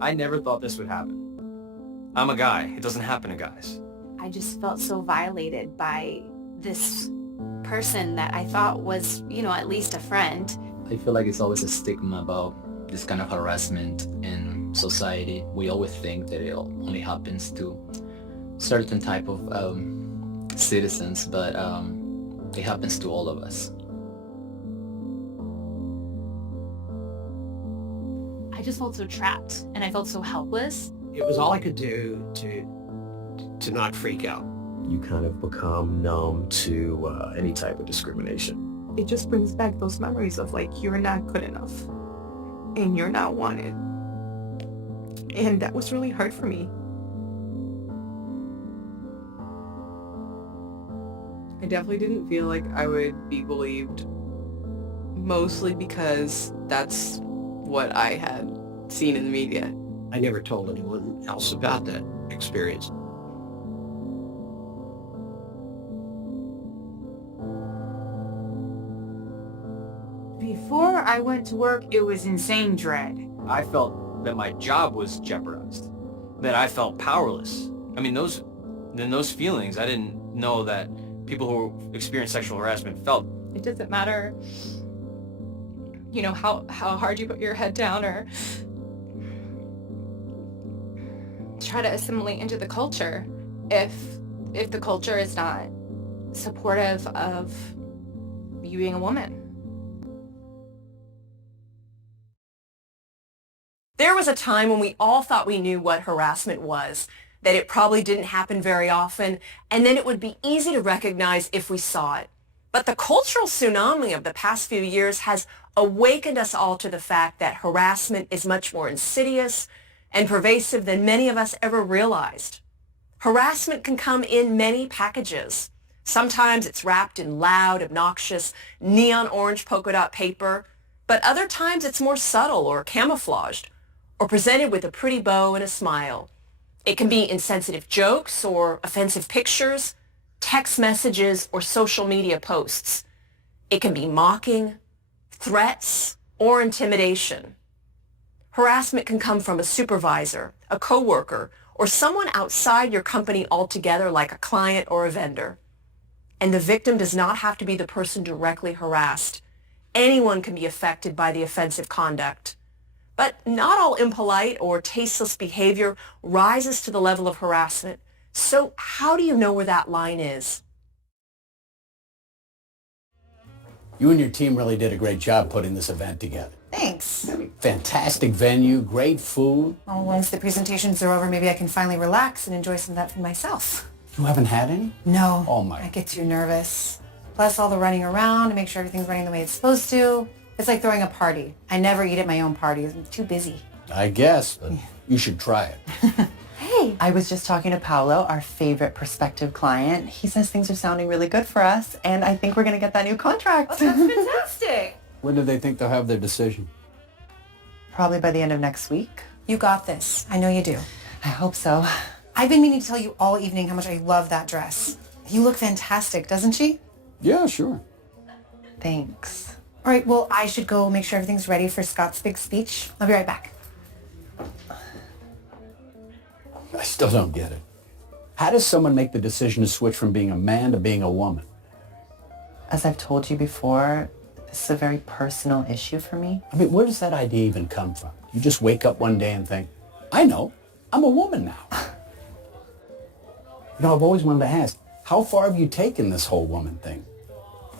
I never thought this would happen. I'm a guy. It doesn't happen to guys. I just felt so violated by this person that I thought was, at least a friend. I feel like it's always a stigma about this kind of harassment in society. We always think that it only happens to certain type of citizens, but it happens to all of us. I just felt so trapped and I felt so helpless. It was all I could do to not freak out. You kind of become numb to any type of discrimination. It just brings back those memories of you're not good enough and you're not wanted. And that was really hard for me. I definitely didn't feel like I would be believed, mostly because that's what I had seen in the media. I never told anyone else about that experience. Before I went to work, it was insane dread. I felt that my job was jeopardized, that I felt powerless. I mean, those feelings, I didn't know that people who experience sexual harassment felt. It doesn't matter, how hard you put your head down or try to assimilate into the culture. If the culture is not supportive of you being a woman. There was a time when we all thought we knew what harassment was, that it probably didn't happen very often, and then it would be easy to recognize if we saw it. But the cultural tsunami of the past few years has awakened us all to the fact that harassment is much more insidious and pervasive than many of us ever realized. Harassment can come in many packages. Sometimes it's wrapped in loud, obnoxious, neon orange polka dot paper, but other times it's more subtle or camouflaged, or presented with a pretty bow and a smile. It can be insensitive jokes or offensive pictures, text messages, or social media posts. It can be mocking, threats, or intimidation. Harassment can come from a supervisor, a coworker, or someone outside your company altogether, like a client or a vendor. And the victim does not have to be the person directly harassed. Anyone can be affected by the offensive conduct. But not all impolite or tasteless behavior rises to the level of harassment. So how do you know where that line is? You and your team really did a great job putting this event together. Thanks. Fantastic venue, great food. Well, once the presentations are over, maybe I can finally relax and enjoy some of that for myself. You haven't had any? No. Oh my. I get too nervous. Plus all the running around to make sure everything's running the way it's supposed to. It's like throwing a party. I never eat at my own parties. I'm too busy. I guess, but you should try it. Hey. I was just talking to Paolo, our favorite prospective client. He says things are sounding really good for us, and I think we're going to get that new contract. Oh, that's fantastic. When do they think they'll have their decision? Probably by the end of next week. You got this. I know you do. I hope so. I've been meaning to tell you all evening how much I love that dress. You look fantastic, doesn't she? Yeah, sure. Thanks. All right, well, I should go make sure everything's ready for Scott's big speech. I'll be right back. I still don't get it. How does someone make the decision to switch from being a man to being a woman? As I've told you before, this is a very personal issue for me. I mean, where does that idea even come from? You just wake up one day and think, I know, I'm a woman now. I've always wanted to ask, how far have you taken this whole woman thing?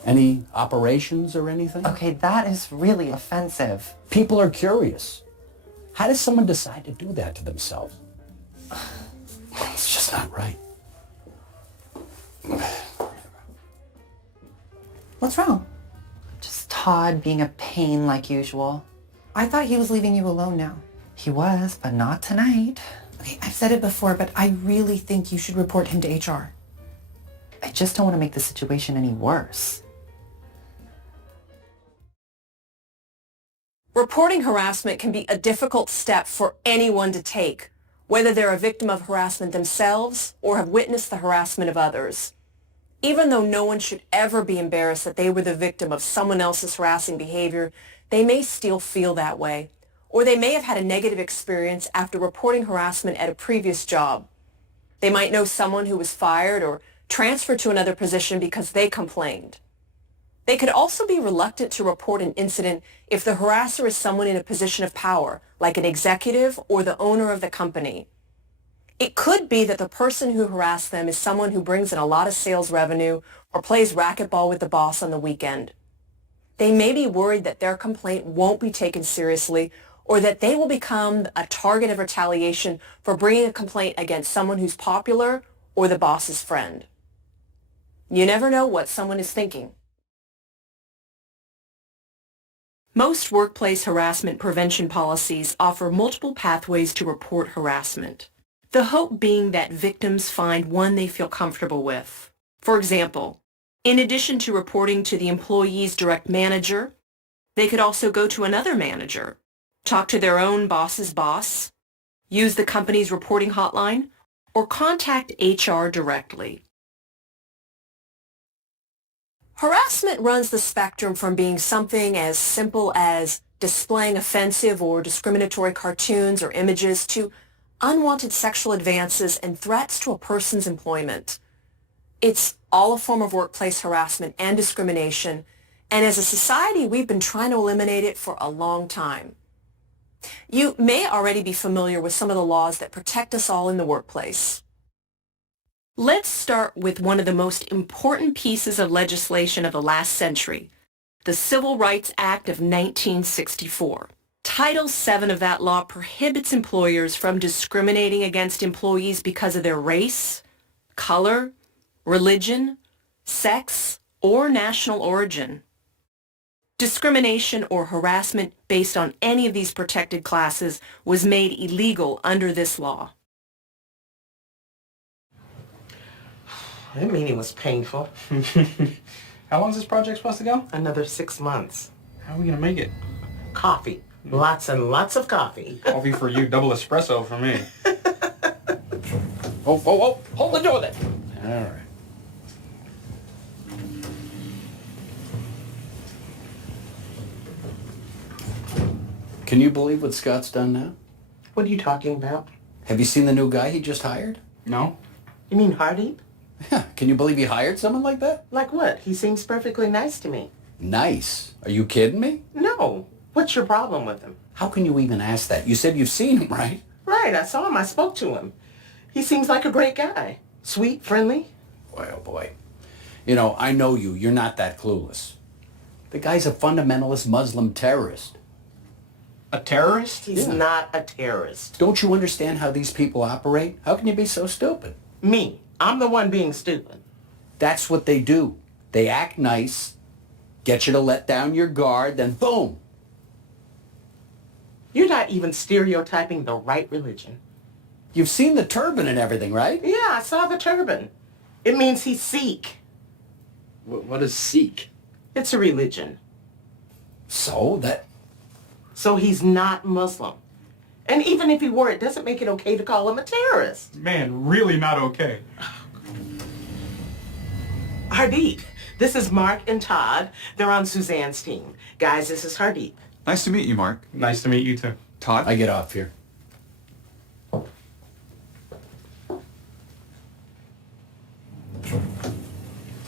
Any operations or anything? Okay, that is really offensive. People are curious. How does someone decide to do that to themselves? It's just not right. What's wrong? Just Todd being a pain like usual. I thought he was leaving you alone now. He was, but not tonight. Okay, I've said it before, but I really think you should report him to HR. I just don't want to make the situation any worse. Reporting harassment can be a difficult step for anyone to take, whether they're a victim of harassment themselves or have witnessed the harassment of others. Even though no one should ever be embarrassed that they were the victim of someone else's harassing behavior, they may still feel that way, or they may have had a negative experience after reporting harassment at a previous job. They might know someone who was fired or transferred to another position because they complained. They could also be reluctant to report an incident if the harasser is someone in a position of power, like an executive or the owner of the company. It could be that the person who harassed them is someone who brings in a lot of sales revenue or plays racquetball with the boss on the weekend. They may be worried that their complaint won't be taken seriously or that they will become a target of retaliation for bringing a complaint against someone who's popular or the boss's friend. You never know what someone is thinking. Most workplace harassment prevention policies offer multiple pathways to report harassment, the hope being that victims find one they feel comfortable with. For example, in addition to reporting to the employee's direct manager, they could also go to another manager, talk to their own boss's boss, use the company's reporting hotline, or contact HR directly. Harassment runs the spectrum from being something as simple as displaying offensive or discriminatory cartoons or images to unwanted sexual advances and threats to a person's employment. It's all a form of workplace harassment and discrimination, and as a society, we've been trying to eliminate it for a long time. You may already be familiar with some of the laws that protect us all in the workplace. Let's start with one of the most important pieces of legislation of the last century, the Civil Rights Act of 1964. Title VII of that law prohibits employers from discriminating against employees because of their race, color, religion, sex, or national origin. Discrimination or harassment based on any of these protected classes was made illegal under this law. That meeting was painful. How long is this project supposed to go? Another 6 months. How are we gonna make it? Coffee. Lots and lots of coffee. Coffee for you, double espresso for me. Oh, hold the door there. All right. Can you believe what Scott's done now? What are you talking about? Have you seen the new guy he just hired? No. You mean Hardy? Yeah. Can you believe he hired someone like that? Like what? He seems perfectly nice to me. Nice? Are you kidding me? No. What's your problem with him? How can you even ask that? You said you've seen him, right? Right, I saw him. I spoke to him. He seems like a great guy. Sweet, friendly. Boy, oh boy. You know, I know you. You're not that clueless. The guy's a fundamentalist Muslim terrorist. A terrorist? He's not a terrorist. Don't you understand how these people operate? How can you be so stupid? Me. I'm the one being stupid. That's what they do. They act nice, get you to let down your guard, then boom. You're not even stereotyping the right religion. You've seen the turban and everything, right? Yeah, I saw the turban. It means he's Sikh. What is Sikh? It's a religion. So he's not Muslim. And even if he were, it doesn't make it okay to call him a terrorist. Man, really not okay. Hardeep, this is Mark and Todd. They're on Suzanne's team. Guys, this is Hardeep. Nice to meet you, Mark. Nice to meet you too. Todd? I get off here.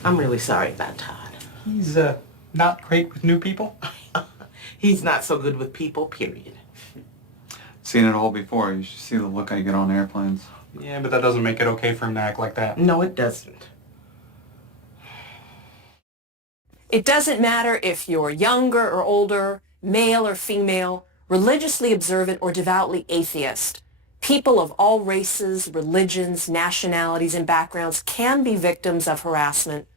I'm really sorry about Todd. He's not great with new people. He's not so good with people, period. Seen it all before. You should see the look I get on airplanes. Yeah, but that doesn't make it okay for him to act like that. No, it doesn't. It doesn't matter if you're younger or older, male or female, religiously observant or devoutly atheist. People of all races, religions, nationalities, and backgrounds can be victims of harassment.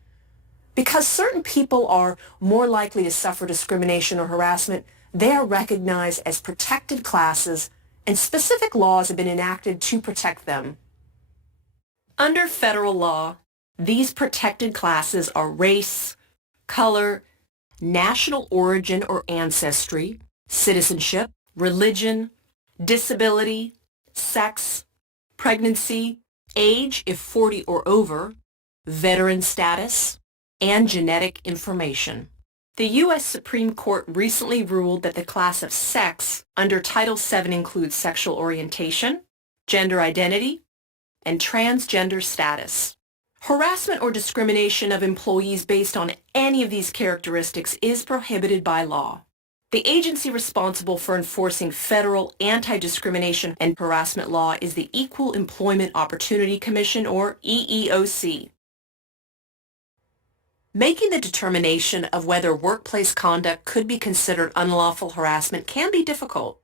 Because certain people are more likely to suffer discrimination or harassment, they are recognized as protected classes, and specific laws have been enacted to protect them. Under federal law, these protected classes are race, color, national origin or ancestry, citizenship, religion, disability, sex, pregnancy, age if 40 or over, veteran status, and genetic information. The U.S. Supreme Court recently ruled that the class of sex under Title VII includes sexual orientation, gender identity, and transgender status. Harassment or discrimination of employees based on any of these characteristics is prohibited by law. The agency responsible for enforcing federal anti-discrimination and harassment law is the Equal Employment Opportunity Commission, or EEOC. Making the determination of whether workplace conduct could be considered unlawful harassment can be difficult.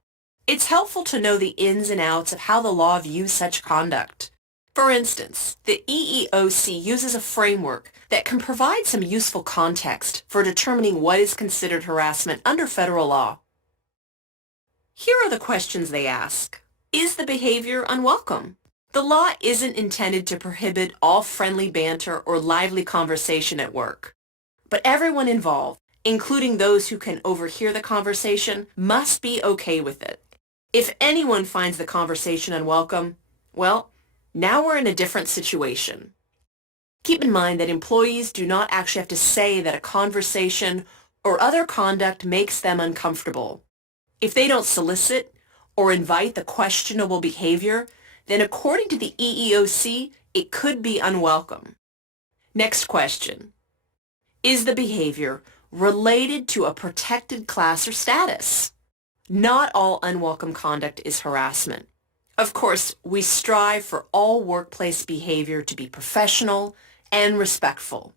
It's helpful to know the ins and outs of how the law views such conduct. For instance, the EEOC uses a framework that can provide some useful context for determining what is considered harassment under federal law. Here are the questions they ask. Is the behavior unwelcome? The law isn't intended to prohibit all friendly banter or lively conversation at work. But everyone involved, including those who can overhear the conversation, must be okay with it. If anyone finds the conversation unwelcome, well, now we're in a different situation. Keep in mind that employees do not actually have to say that a conversation or other conduct makes them uncomfortable. If they don't solicit or invite the questionable behavior, then according to the EEOC, it could be unwelcome. Next question. Is the behavior related to a protected class or status? Not all unwelcome conduct is harassment. Of course, we strive for all workplace behavior to be professional and respectful.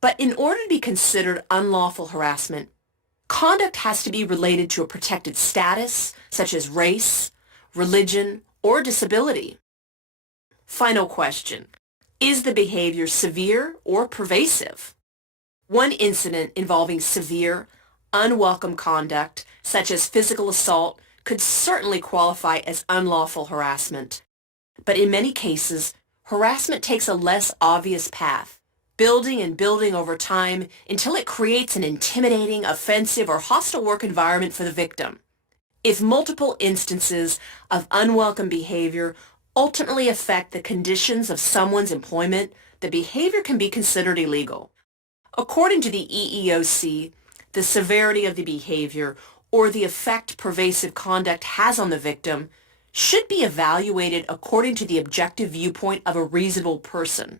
But in order to be considered unlawful harassment, conduct has to be related to a protected status, such as race, religion, or disability. Final question. Is the behavior severe or pervasive? One incident involving severe, unwelcome conduct, such as physical assault, could certainly qualify as unlawful harassment. But in many cases, harassment takes a less obvious path, building and building over time until it creates an intimidating, offensive, or hostile work environment for the victim. If multiple instances of unwelcome behavior ultimately affect the conditions of someone's employment, the behavior can be considered illegal. According to the EEOC, the severity of the behavior or the effect pervasive conduct has on the victim should be evaluated according to the objective viewpoint of a reasonable person.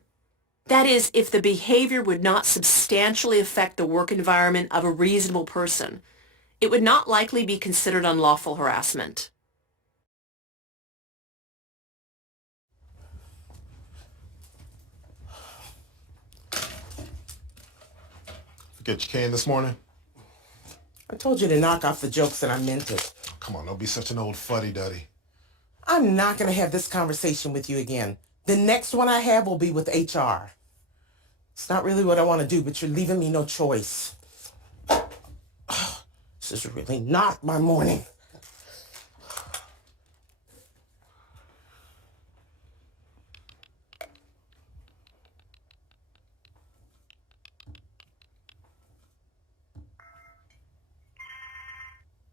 That is, if the behavior would not substantially affect the work environment of a reasonable person, it would not likely be considered unlawful harassment. Forget your cane this morning? I told you to knock off the jokes and I meant it. Come on, don't be such an old fuddy-duddy. I'm not going to have this conversation with you again. The next one I have will be with HR. It's not really what I want to do, but you're leaving me no choice. This is really not my morning.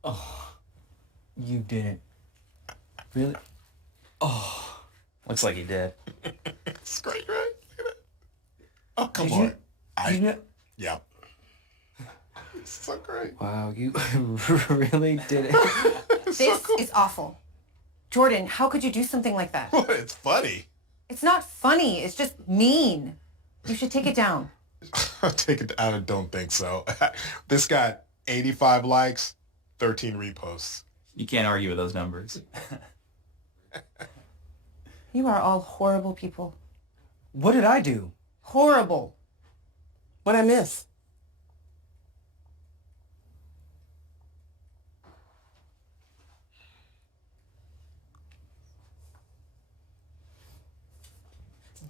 Oh, you didn't. Really? Oh, looks like you did. It's great, right? Oh, come Did on. you Yeah. It's so great. Wow, you really did it. This is awful. Jordan, how could you do something like that? What? It's funny. It's not funny. It's just mean. You should take it down. Take it. I don't think so. This got 85 likes, 13 reposts. You can't argue with those numbers. You are all horrible people. What did I do? Horrible. What'd I miss?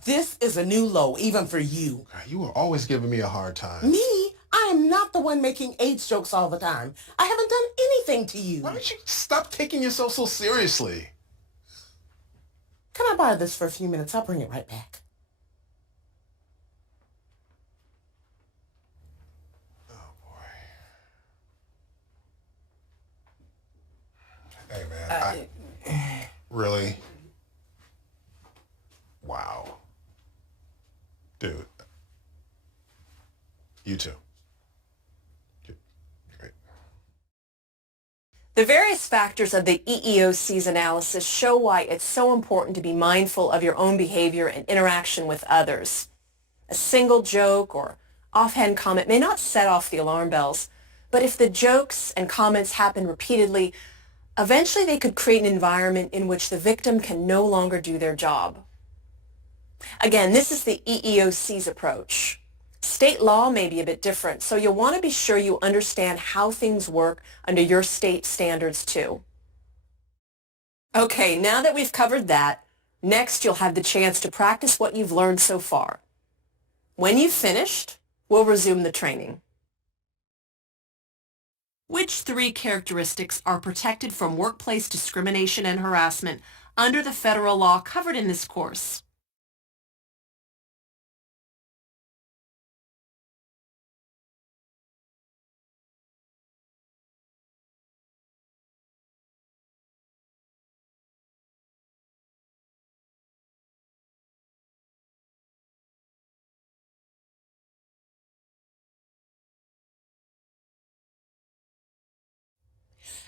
This is a new low, even for you. You were always giving me a hard time. Me? I am not the one making AIDS jokes all the time. I haven't done anything to you. Why don't you stop taking yourself so seriously? Can I borrow this for a few minutes? I'll bring it right back. Hey, man. Really? Wow. Dude. You too. The various factors of the EEOC's analysis show why it's so important to be mindful of your own behavior and interaction with others. A single joke or offhand comment may not set off the alarm bells, but if the jokes and comments happen repeatedly, eventually they could create an environment in which the victim can no longer do their job. Again, this is the EEOC's approach. State law may be a bit different, so you'll want to be sure you understand how things work under your state standards too. Okay, now that we've covered that, next you'll have the chance to practice what you've learned so far. When you've finished, we'll resume the training. Which 3 characteristics are protected from workplace discrimination and harassment under the federal law covered in this course?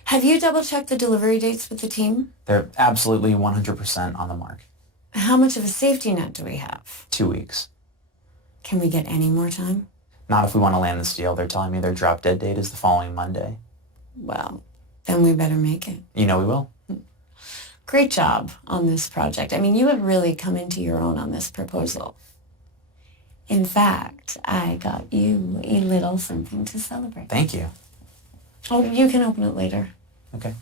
Have you double-checked the delivery dates with the team? They're absolutely 100% on the mark. How much of a safety net do we have? 2 weeks. Can we get any more time? Not if we want to land this deal. They're telling me their drop dead date is the following Monday. Well, then we better make it. You know we will. Great job on this project. I mean, you have really come into your own on this proposal. In fact, I got you a little something to celebrate. Thank you. Oh, you can open it later. Okay.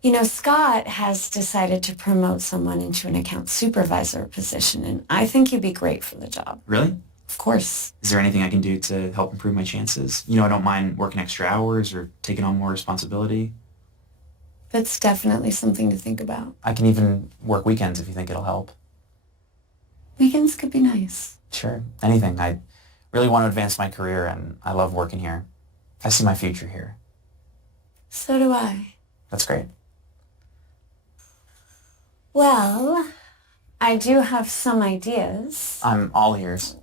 You know, Scott has decided to promote someone into an account supervisor position, and I think you'd be great for the job. Really? Of course. Is there anything I can do to help improve my chances? You know, I don't mind working extra hours or taking on more responsibility. That's definitely something to think about. I can even work weekends if you think it'll help. Weekends could be nice. Sure. Anything. I really want to advance my career, and I love working here. I see my future here. So do I. That's great. Well, I do have some ideas. I'm all ears.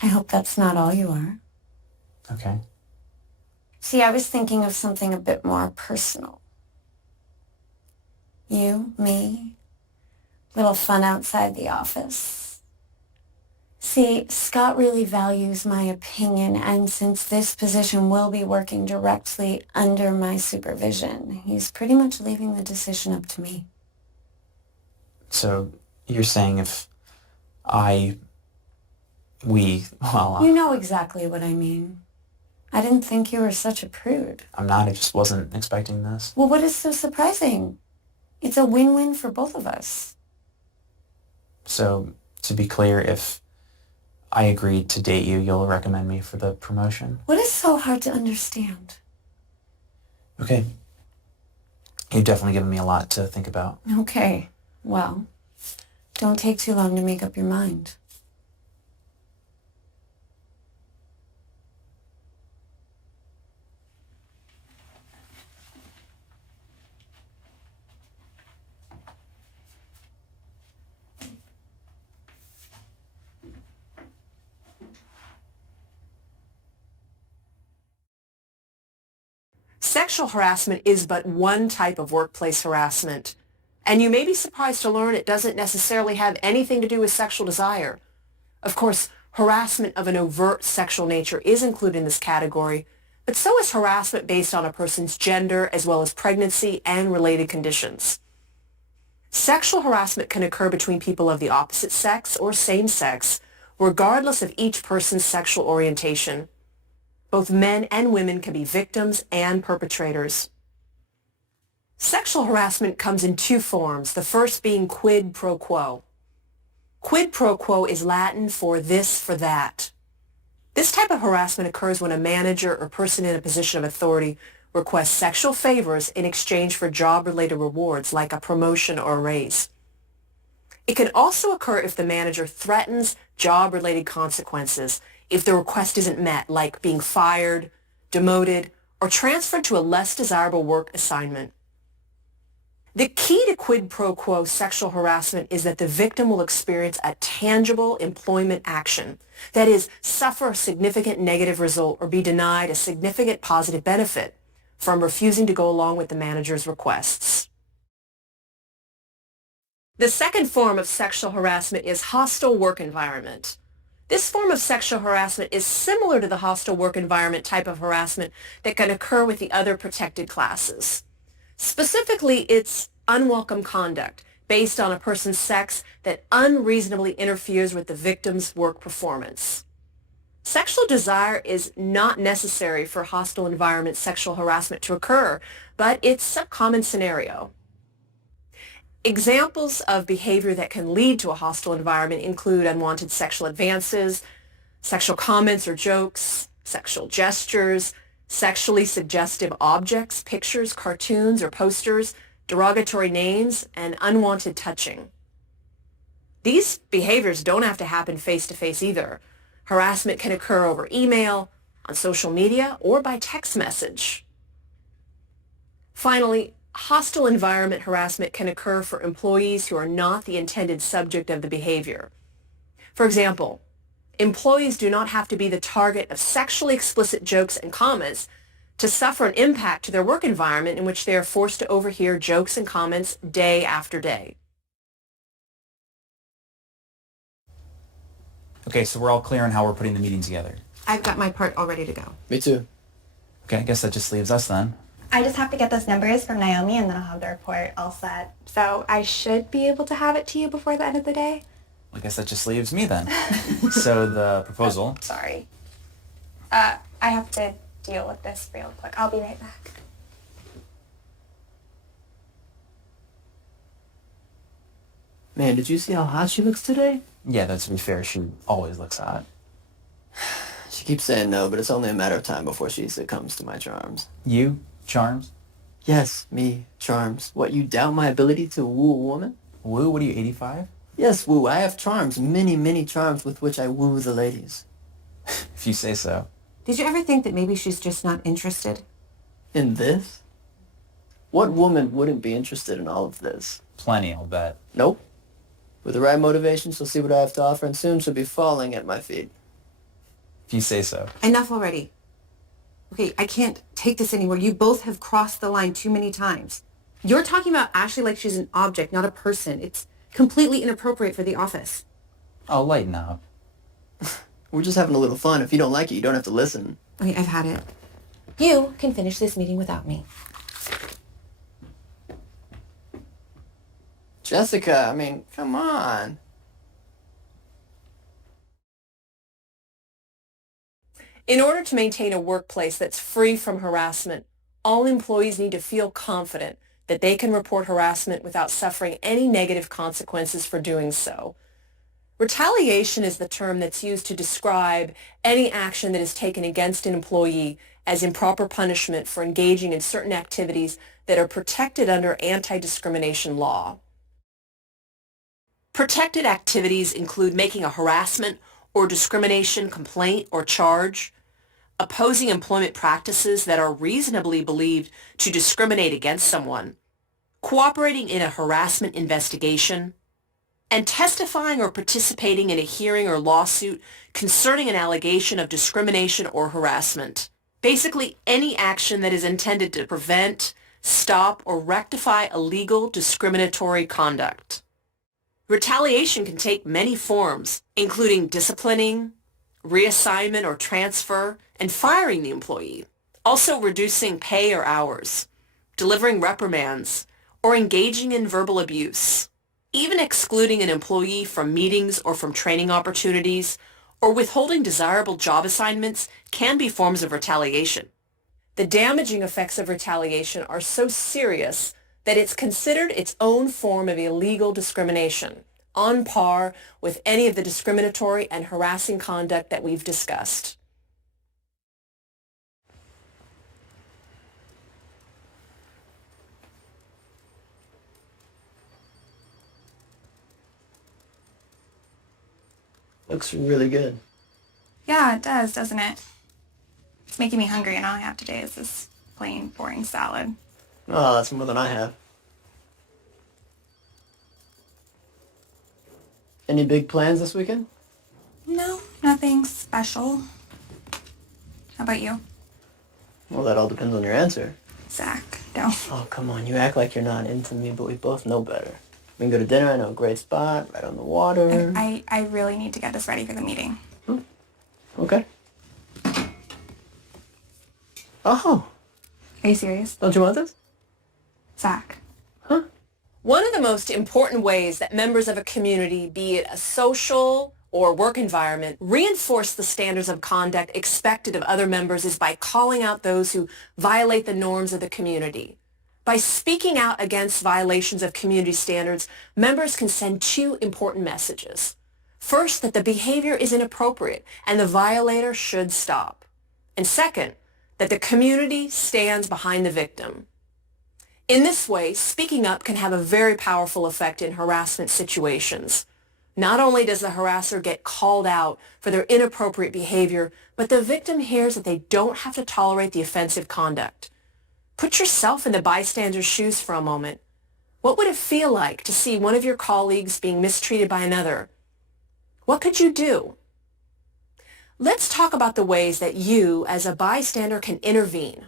I hope that's not all you are. Okay. See, I was thinking of something a bit more personal. You, me, little fun outside the office. See, Scott really values my opinion, and since this position will be working directly under my supervision, he's pretty much leaving the decision up to me. So you're saying if well... You know exactly what I mean. I didn't think you were such a prude. I'm not. I just wasn't expecting this. Well, what is so surprising? It's a win-win for both of us. So, to be clear, if I agreed to date you, you'll recommend me for the promotion? What is so hard to understand? Okay. You've definitely given me a lot to think about. Okay. Well, don't take too long to make up your mind. Sexual harassment is but one type of workplace harassment, and you may be surprised to learn it doesn't necessarily have anything to do with sexual desire. Of course, harassment of an overt sexual nature is included in this category, but so is harassment based on a person's gender as well as pregnancy and related conditions. Sexual harassment can occur between people of the opposite sex or same sex, regardless of each person's sexual orientation. Both men and women can be victims and perpetrators. Sexual harassment comes in 2 forms, the first being quid pro quo. Quid pro quo is Latin for this for that. This type of harassment occurs when a manager or person in a position of authority requests sexual favors in exchange for job-related rewards like a promotion or a raise. It can also occur if the manager threatens job-related consequences if the request isn't met, like being fired, demoted, or transferred to a less desirable work assignment. The key to quid pro quo sexual harassment is that the victim will experience a tangible employment action, that is, suffer a significant negative result or be denied a significant positive benefit. from refusing to go along with the manager's requests. The second form of sexual harassment is hostile work environment. This form of sexual harassment is similar to the hostile work environment type of harassment that can occur with the other protected classes. Specifically, it's unwelcome conduct based on a person's sex that unreasonably interferes with the victim's work performance. Sexual desire is not necessary for hostile environment sexual harassment to occur, but it's a common scenario. Examples of behavior that can lead to a hostile environment include unwanted sexual advances, sexual comments or jokes, sexual gestures, sexually suggestive objects, pictures, cartoons, or posters, derogatory names, and unwanted touching. These behaviors don't have to happen face-to-face either. Harassment can occur over email, on social media, or by text message. Finally, hostile environment harassment can occur for employees who are not the intended subject of the behavior. For example, employees do not have to be the target of sexually explicit jokes and comments to suffer an impact to their work environment in which they are forced to overhear jokes and comments day after day. Okay, so we're all clear on how we're putting the meeting together. I've got my part all ready to go. Me too. Okay, I guess that just leaves us then. I just have to get those numbers from Naomi and then I'll have the report all set. So I should be able to have it to you before the end of the day? I guess that just leaves me then. So the proposal... Sorry. I have to deal with this real quick. I'll be right back. Man, did you see how hot she looks today? Yeah, though to be fair, she always looks hot. She keeps saying no, but it's only a matter of time before she succumbs to my charms. You? Charms? Yes, me, charms. What, you doubt my ability to woo a woman? Woo? What are you, 85? Yes, woo. I have charms, many, many charms with which I woo the ladies. If you say so. Did you ever think that maybe she's just not interested? In this? What woman wouldn't be interested in all of this? Plenty, I'll bet. Nope. With the right motivation, she'll see what I have to offer, and soon she'll be falling at my feet. If you say so. Enough already. Okay, I can't take this anymore. You both have crossed the line too many times. You're talking about Ashley like she's an object, not a person. It's completely inappropriate for the office. Oh, lighten up. We're just having a little fun. If you don't like it, you don't have to listen. Okay, I've had it. You can finish this meeting without me. Jessica, I mean, come on. In order to maintain a workplace that's free from harassment, all employees need to feel confident that they can report harassment without suffering any negative consequences for doing so. Retaliation is the term that's used to describe any action that is taken against an employee as improper punishment for engaging in certain activities that are protected under anti-discrimination law. Protected activities include making a harassment or discrimination complaint or charge, opposing employment practices that are reasonably believed to discriminate against someone, cooperating in a harassment investigation, and testifying or participating in a hearing or lawsuit concerning an allegation of discrimination or harassment. Basically, any action that is intended to prevent, stop, or rectify illegal discriminatory conduct. Retaliation can take many forms, including disciplining, reassignment or transfer, and firing the employee. Also reducing pay or hours, delivering reprimands, or engaging in verbal abuse. Even excluding an employee from meetings or from training opportunities, or withholding desirable job assignments can be forms of retaliation. The damaging effects of retaliation are so serious that it's considered its own form of illegal discrimination, on par with any of the discriminatory and harassing conduct that we've discussed. Looks really good. Yeah, it does, doesn't it? It's making me hungry and all I have today is this plain, boring salad. Oh, that's more than I have. Any big plans this weekend? No, nothing special. How about you? Well, that all depends on your answer. Zach, don't. Oh, come on. You act like you're not into me, but we both know better. We can go to dinner. I know a great spot right on the water. I really need to get this ready for the meeting. Okay. Oh. Are you serious? Don't you want this? Zach. One of the most important ways that members of a community, be it a social or work environment, reinforce the standards of conduct expected of other members is by calling out those who violate the norms of the community. By speaking out against violations of community standards, members can send two important messages. First, that the behavior is inappropriate and the violator should stop. And second, that the community stands behind the victim. In this way, speaking up can have a very powerful effect in harassment situations. Not only does the harasser get called out for their inappropriate behavior, but the victim hears that they don't have to tolerate the offensive conduct. Put yourself in the bystander's shoes for a moment. What would it feel like to see one of your colleagues being mistreated by another? What could you do? Let's talk about the ways that you, as a bystander, can intervene.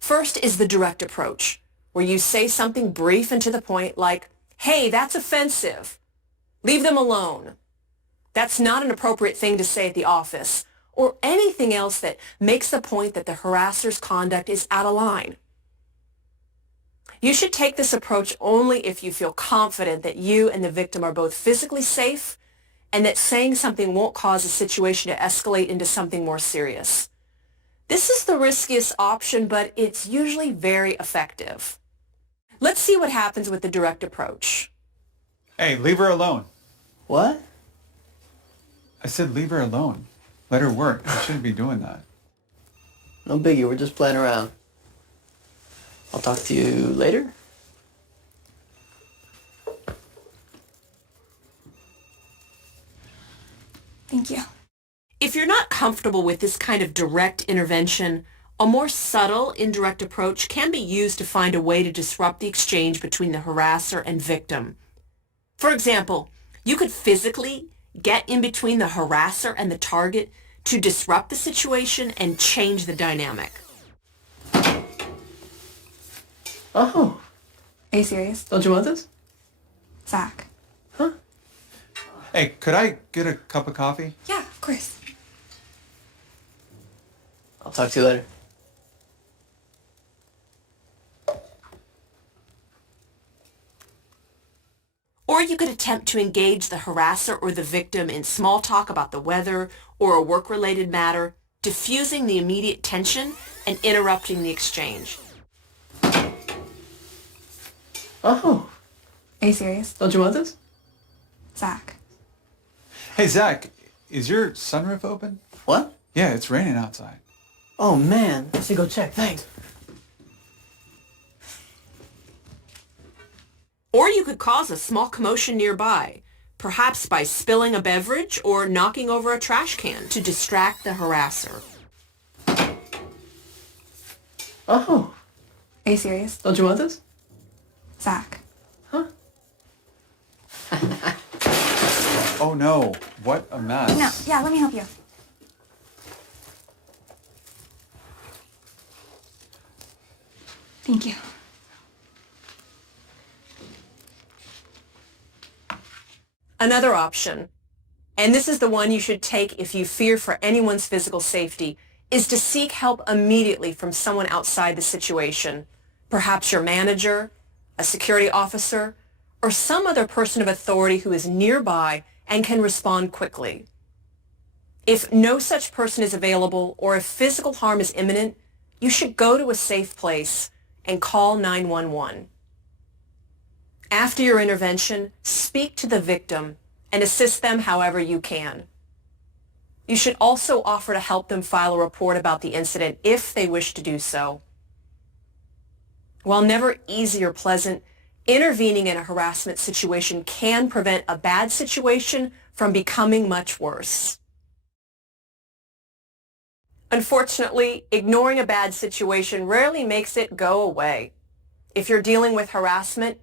First is the direct approach, where you say something brief and to the point like, "Hey, that's offensive. Leave them alone. That's not an appropriate thing to say at the office," or anything else that makes the point that the harasser's conduct is out of line. You should take this approach only if you feel confident that you and the victim are both physically safe and that saying something won't cause a situation to escalate into something more serious. This is the riskiest option, but it's usually very effective. Let's see what happens with the direct approach. Hey, leave her alone. What? I said leave her alone. Let her work. You shouldn't be doing that. No biggie. We're just playing around. I'll talk to you later. Thank you. If you're not comfortable with this kind of direct intervention, a more subtle, indirect approach can be used to find a way to disrupt the exchange between the harasser and victim. For example, you could physically get in between the harasser and the target to disrupt the situation and change the dynamic. Oh. Are you serious? Don't you want this? Zach. Hey, could I get a cup of coffee? Yeah, of course. I'll talk to you later. Or you could attempt to engage the harasser or the victim in small talk about the weather or a work-related matter, diffusing the immediate tension and interrupting the exchange. Oh. Are you serious? Don't you want this? Zach. Hey, Zach, is your sunroof open? What? Yeah, it's raining outside. Oh, man. I should go check. Thanks. Or you could cause a small commotion nearby, perhaps by spilling a beverage or knocking over a trash can to distract the harasser. Oh. Are you serious? Don't you want this? Zach. Oh no, what a mess. No, yeah, let me help you. Thank you. Another option, and this is the one you should take if you fear for anyone's physical safety, is to seek help immediately from someone outside the situation, perhaps your manager, a security officer, or some other person of authority who is nearby and can respond quickly. If no such person is available or if physical harm is imminent, you should go to a safe place and call 911. After your intervention, speak to the victim and assist them however you can. You should also offer to help them file a report about the incident if they wish to do so. While never easy or pleasant, intervening in a harassment situation can prevent a bad situation from becoming much worse. Unfortunately, ignoring a bad situation rarely makes it go away. If you're dealing with harassment,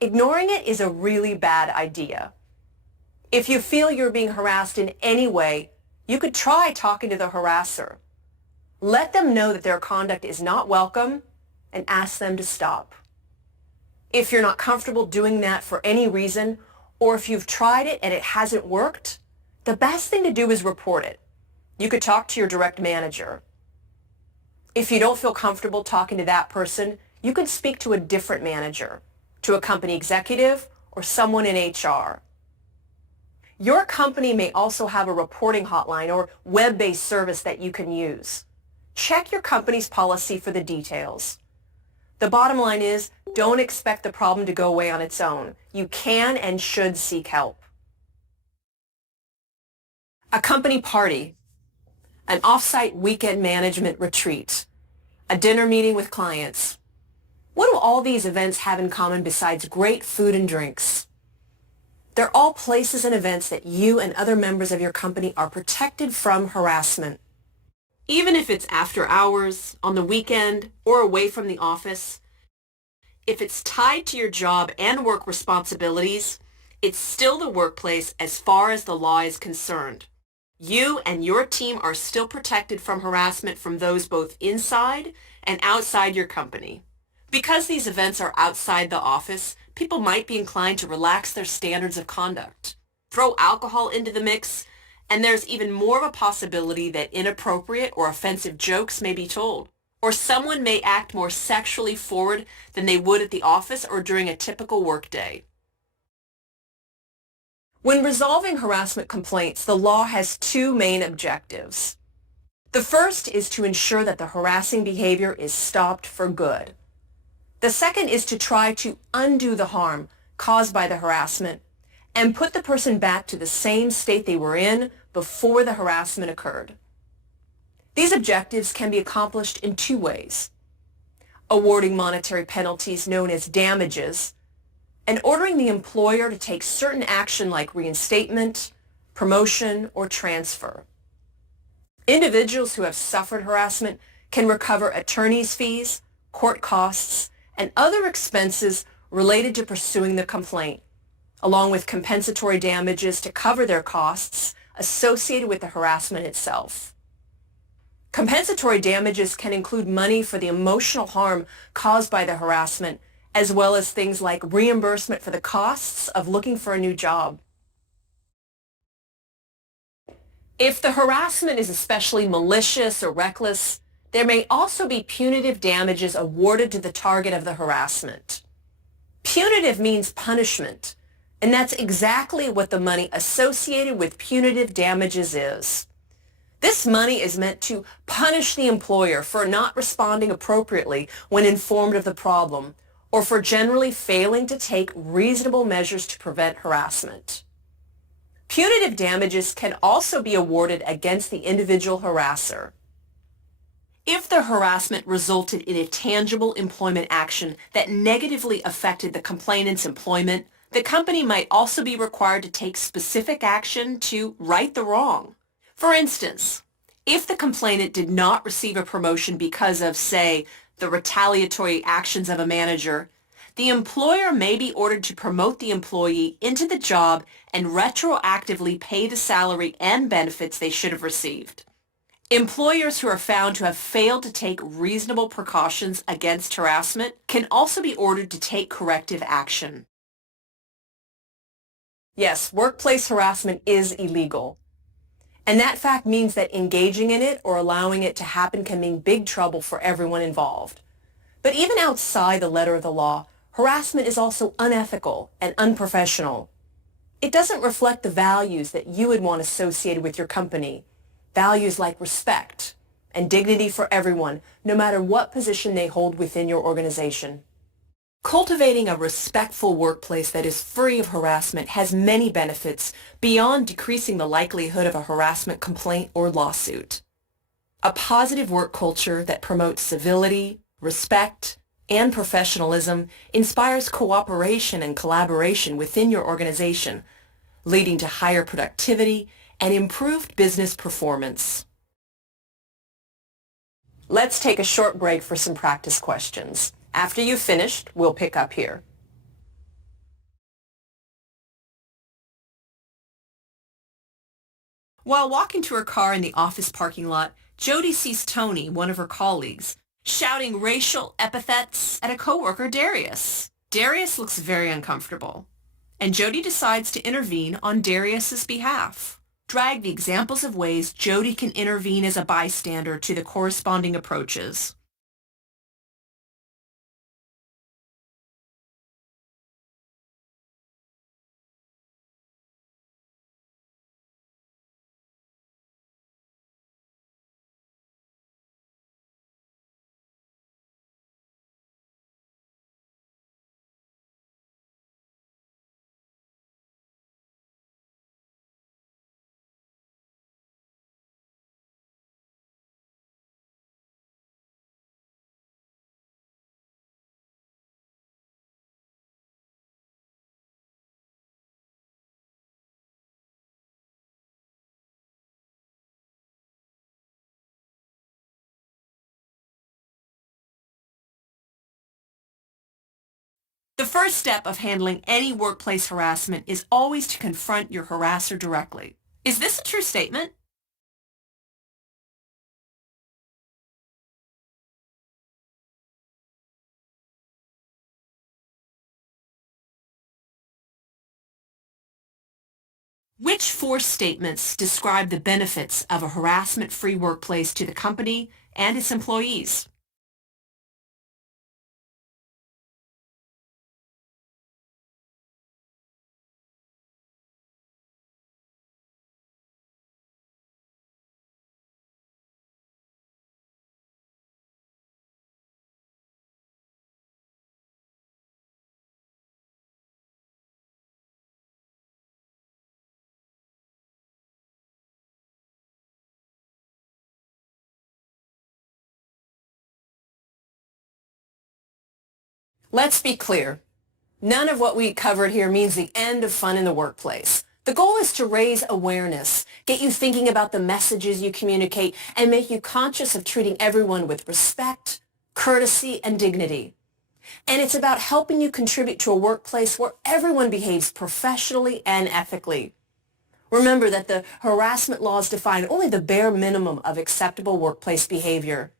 ignoring it is a really bad idea. If you feel you're being harassed in any way, you could try talking to the harasser. Let them know that their conduct is not welcome and ask them to stop. If you're not comfortable doing that for any reason, or if you've tried it and it hasn't worked, the best thing to do is report it. You could talk to your direct manager. If you don't feel comfortable talking to that person, you can speak to a different manager, to a company executive, or someone in HR. Your company may also have a reporting hotline or web-based service that you can use. Check your company's policy for the details. The bottom line is, don't expect the problem to go away on its own. You can and should seek help. A company party, an off-site weekend management retreat, a dinner meeting with clients. What do all these events have in common besides great food and drinks? They're all places and events that you and other members of your company are protected from harassment. Even if it's after hours, on the weekend, or away from the office, if it's tied to your job and work responsibilities, it's still the workplace as far as the law is concerned. You and your team are still protected from harassment from those both inside and outside your company. Because these events are outside the office, people might be inclined to relax their standards of conduct, throw alcohol into the mix, and there's even more of a possibility that inappropriate or offensive jokes may be told, or someone may act more sexually forward than they would at the office or during a typical workday. When resolving harassment complaints, the law has two main objectives. The first is to ensure that the harassing behavior is stopped for good. The second is to try to undo the harm caused by the harassment and put the person back to the same state they were in before the harassment occurred. These objectives can be accomplished in two ways: awarding monetary penalties known as damages, and ordering the employer to take certain action like reinstatement, promotion, or transfer. Individuals who have suffered harassment can recover attorney's fees, court costs, and other expenses related to pursuing the complaint, along with compensatory damages to cover their costs associated with the harassment itself. Compensatory damages can include money for the emotional harm caused by the harassment, as well as things like reimbursement for the costs of looking for a new job. If the harassment is especially malicious or reckless, there may also be punitive damages awarded to the target of the harassment. Punitive means punishment, and that's exactly what the money associated with punitive damages is. This money is meant to punish the employer for not responding appropriately when informed of the problem, or for generally failing to take reasonable measures to prevent harassment. Punitive damages can also be awarded against the individual harasser. If the harassment resulted in a tangible employment action that negatively affected the complainant's employment, the company might also be required to take specific action to right the wrong. For instance, if the complainant did not receive a promotion because of, say, the retaliatory actions of a manager, the employer may be ordered to promote the employee into the job and retroactively pay the salary and benefits they should have received. Employers who are found to have failed to take reasonable precautions against harassment can also be ordered to take corrective action. Yes, workplace harassment is illegal. And that fact means that engaging in it or allowing it to happen can mean big trouble for everyone involved. But even outside the letter of the law, harassment is also unethical and unprofessional. It doesn't reflect the values that you would want associated with your company. Values like respect and dignity for everyone, no matter what position they hold within your organization. Cultivating a respectful workplace that is free of harassment has many benefits beyond decreasing the likelihood of a harassment complaint or lawsuit. A positive work culture that promotes civility, respect, and professionalism inspires cooperation and collaboration within your organization, leading to higher productivity and improved business performance. Let's take a short break for some practice questions. After you've finished, we'll pick up here. While walking to her car in the office parking lot, Jody sees Tony, one of her colleagues. shouting racial epithets at a coworker, Darius. Darius looks very uncomfortable, and Jody decides to intervene on Darius's behalf. Drag the examples of ways Jody can intervene as a bystander to the corresponding approaches. The first step of handling any workplace harassment is always to confront your harasser directly. Is this a true statement? Which 4 statements describe the benefits of a harassment-free workplace to the company and its employees? Let's be clear. None of what we covered here means the end of fun in the workplace. The goal is to raise awareness, get you thinking about the messages you communicate, and make you conscious of treating everyone with respect, courtesy, and dignity. And it's about helping you contribute to a workplace where everyone behaves professionally and ethically. Remember that the harassment laws define only the bare minimum of acceptable workplace behavior.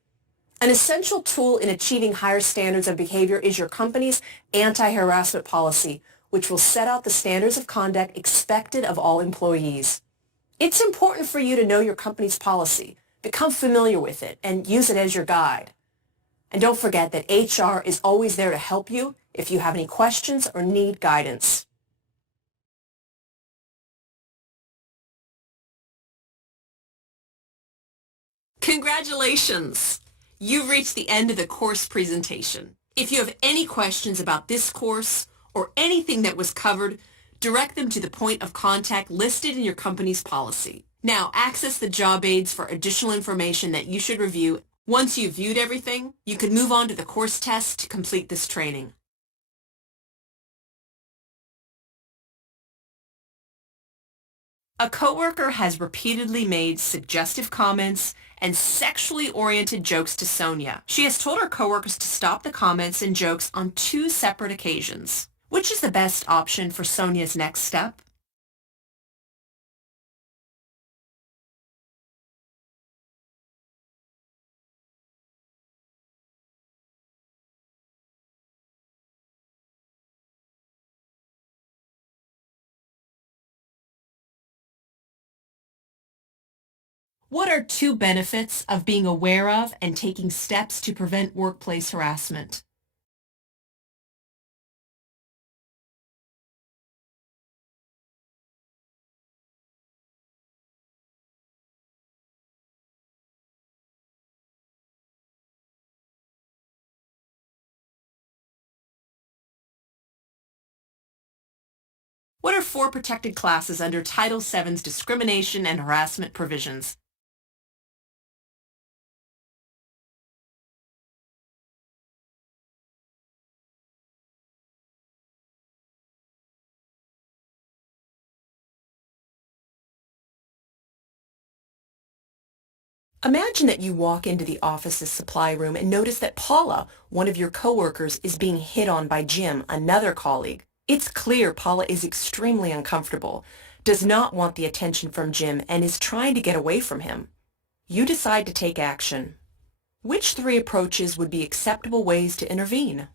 An essential tool in achieving higher standards of behavior is your company's anti-harassment policy, which will set out the standards of conduct expected of all employees. It's important for you to know your company's policy, become familiar with it, and use it as your guide. And don't forget that HR is always there to help you if you have any questions or need guidance. Congratulations! You've reached the end of the course presentation. If you have any questions about this course or anything that was covered, direct them to the point of contact listed in your company's policy. Now access the job aids for additional information that you should review. Once you've viewed everything, you can move on to the course test to complete this training. A coworker has repeatedly made suggestive comments and sexually oriented jokes to Sonia. She has told her coworkers to stop the comments and jokes on 2 separate occasions. Which is the best option for Sonia's next step? What are 2 benefits of being aware of and taking steps to prevent workplace harassment? What are 4 protected classes under Title VII's discrimination and harassment provisions? Imagine that you walk into the office's supply room and notice that Paula, one of your coworkers, is being hit on by Jim, another colleague. It's clear Paula is extremely uncomfortable, does not want the attention from Jim, and is trying to get away from him. You decide to take action. Which 3 approaches would be acceptable ways to intervene?